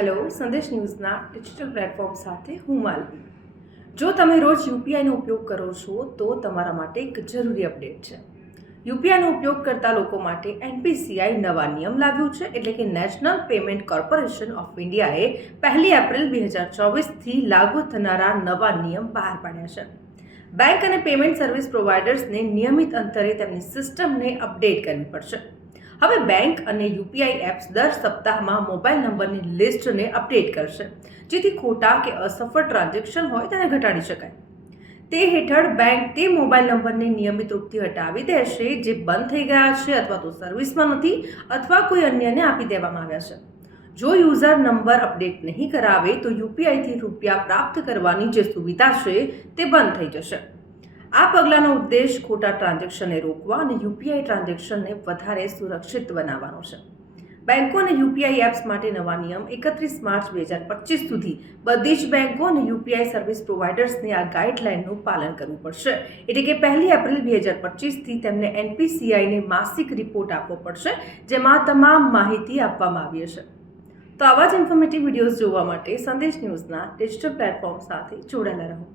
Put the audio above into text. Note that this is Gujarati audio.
હેલો, સંદેશ ન્યૂઝના ડિજિટલ પ્લેટફોર્મ સાથે હું માલવી. જો તમે રોજ યુપીઆઈનો ઉપયોગ કરો છો તો તમારા માટે એક જરૂરી અપડેટ છે. યુપીઆઈનો ઉપયોગ કરતા લોકો માટે એનપીસીઆઈ નવા નિયમ લાવ્યું છે, એટલે કે નેશનલ પેમેન્ટ કોર્પોરેશન ઓફ ઇન્ડિયાએ 1 એપ્રિલ 2024થી લાગુ થનારા નવા નિયમ બહાર પાડ્યા છે. બેંક અને પેમેન્ટ સર્વિસ પ્રોવાઇડર્સને નિયમિત અંતરે તેમની સિસ્ટમને અપડેટ કરવી પડશે. હવે બેંક અને યુપીઆઈ એપ્સ દર સપ્તાહમાં મોબાઈલ નંબરની લિસ્ટને અપડેટ કરશે, જેથી ખોટા કે અસફળ ટ્રાન્ઝેક્શન હોય તેને ઘટાડી શકાય. તે હેઠળ બેંક તે મોબાઈલ નંબરને નિયમિત રૂપથી હટાવી દેશે જે બંધ થઈ ગયા છે અથવા તો સર્વિસમાં નથી અથવા કોઈ અન્યને આપી દેવામાં આવ્યા છે. જો યુઝર નંબર અપડેટ નહીં કરાવે તો યુપીઆઈથી રૂપિયા પ્રાપ્ત કરવાની જે સુવિધા છે તે બંધ થઈ જશે. આ પગલાંનો ઉદ્દેશ ખોટા ટ્રાન્ઝેક્શનને રોકવા અને યુપીઆઈ ટ્રાન્ઝેક્શનને વધારે સુરક્ષિત બનાવવાનો છે. બેંકો અને યુપીઆઈ એપ્સ માટે નવા નિયમ 31 માર્ચ 2025 સુધી બધી જ બેંકો અને યુપીઆઈ સર્વિસ પ્રોવાઇડર્સને આ ગાઈડલાઇનનું પાલન કરવું પડશે. એટલે કે 1 એપ્રિલ 2025થી તેમને એનપીસીઆઈને માસિક રિપોર્ટ આપવો પડશે, જેમાં તમામ માહિતી આપવામાં આવી હશે. તો આવા જ ઇન્ફોર્મેટિવ વિડીયોઝ જોવા માટે સંદેશ ન્યૂઝના ડિજિટલ પ્લેટફોર્મ સાથે જોડાયેલા રહો.